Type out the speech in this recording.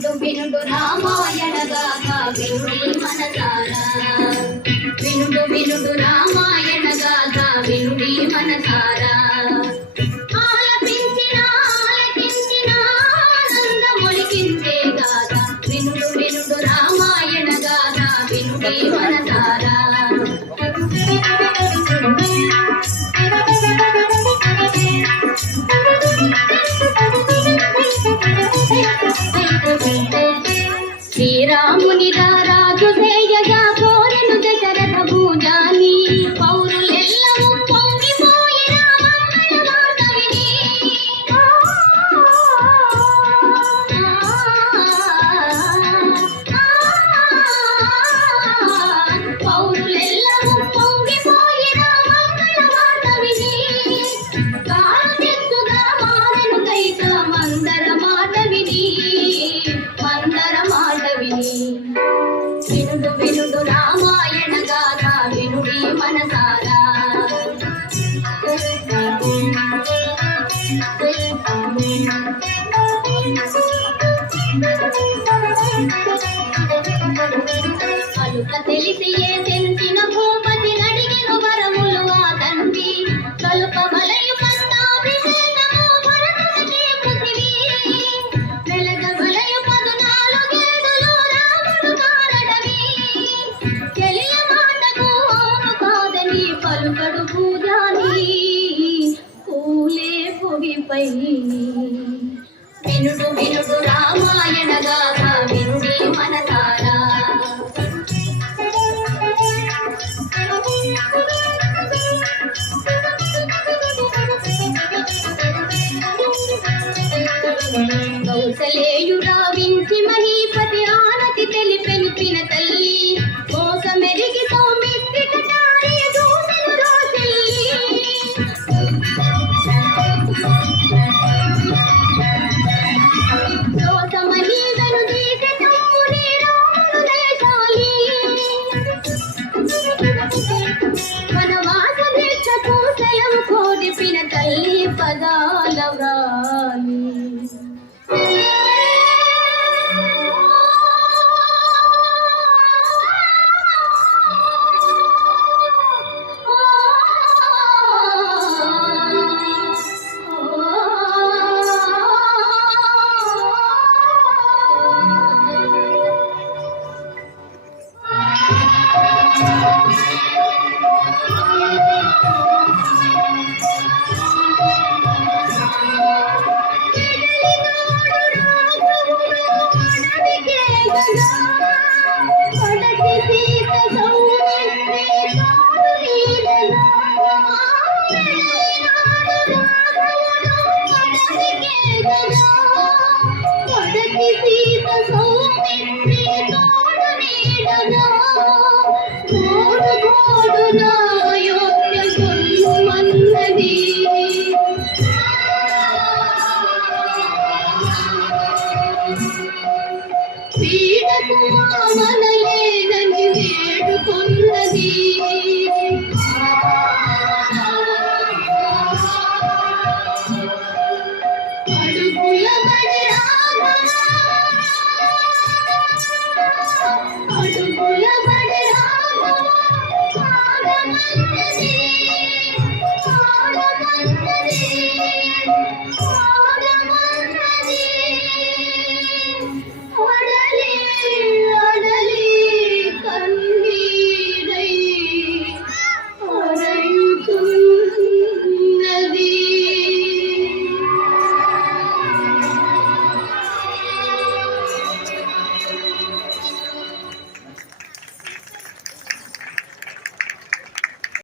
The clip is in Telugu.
వినుడు వినుడు రామాయణ గాథ వినుడి మనసారా వినుడు వినుడు రామాయణ గాథ వినుడి మనసారా ఆలపించిన ఆలకించిన ఆనందమొలికించే గాథ వినుడు వినుడు రామాయణ గాథ వినుడి మనసారా శ్రీరాముని రాజు సేయగా కోరెను దశరథ భూజాని పౌరులెల్లము పొంగిపోయిన మంగళవార్త విని పౌరులెల్లము పొంగిపోయిన మంగళవార్త విని కాలదిక్కుగా మారెను కైక మందర మాట విని వినుడు వినుడు రామాయణ గాథ వినుడి మనసారా అలుక తెలిసి ఏ తెలిసిన భూపతి నడిగిన వరములు ఆ తండ్రి కలుప వలయు పట్టాభిషేకము భరతునికి పృథివీ వెలగ వలయు 14 ఏడులో రాముడు కారడవి తెలియ మాటకు అవును కాదని పలుకడు పూజాని కూలే భువిపై వినుడు వినుడు రామాయణ గాథ వినుడి మనసారా కౌసలేయుడా వించి మహీపతి ఆనతి తెలిపెను పిన తల్లి మోసమెరిగి సౌమిత్రిక చారి దూసెను రోసిల్లి దోసమహీదను దీసె తమ్ముని రాముడు దయశాలి వనవాస దీక్షకు సెలవు కోరి పిన తల్లి పదాల వ్రాలి మనలేదని వేడుకున్నది అడుగుల బడి